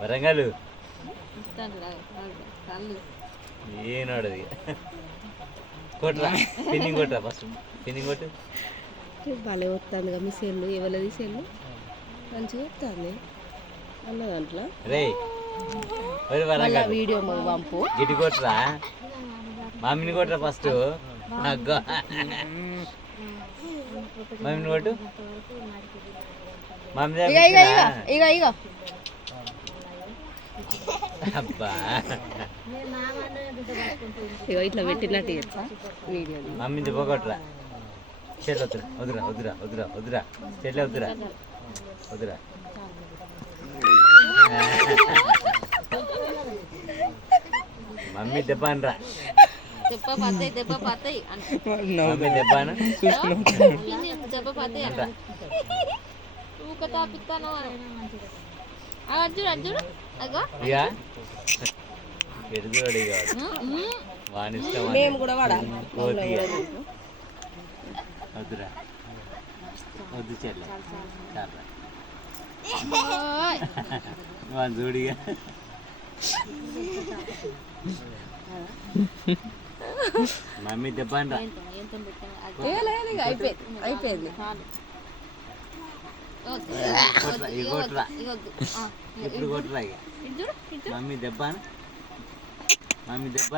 వరంగల్ ఏనాడు కొట్టరా పిన్నింగ్ కొట్టరా ఫస్ట్ పిన్నింగ్ కొట్టు భలే వస్తుంది మీ సెల్లు ఎవరిది సెల్లు మంచిగా వస్తుంది అన్న దాంట్లో రే వరంగల్ వీడియో మాకు పంపు గిటి కొట్టరా మమ్మీని కొట్టరా ఫస్ట్ మమ్మీని కొట్టు మమ్మీ ఇగో ఇగో అబ్బా ఇగో ఇట్లా పెట్టినట్టు చేస్తా వీడియో మమ్మీ దెబ్బ కొట్టరా చెట్లు వద్దురా వద్దురా వద్దురా వద్దురా వద్దురా చెట్లే వద్దురా వద్దురా మమ్మీ దెబ్బ అనరా మమ్మీ దెబ్బ అన ఇక ఎడుగుడు వాని ఇష్టం మేము కూడా వాడాలి వద్దురా వద్దు చెల్ల చాలా వాళ్ళు చూడిగా మమ్మీ దెబ్బ అనరా అయిపోయింది కొట్టరా ఇప్పుడు కొట్టరా ఇక మమ్మీ దెబ్బ మమ్మీ దెబ్బ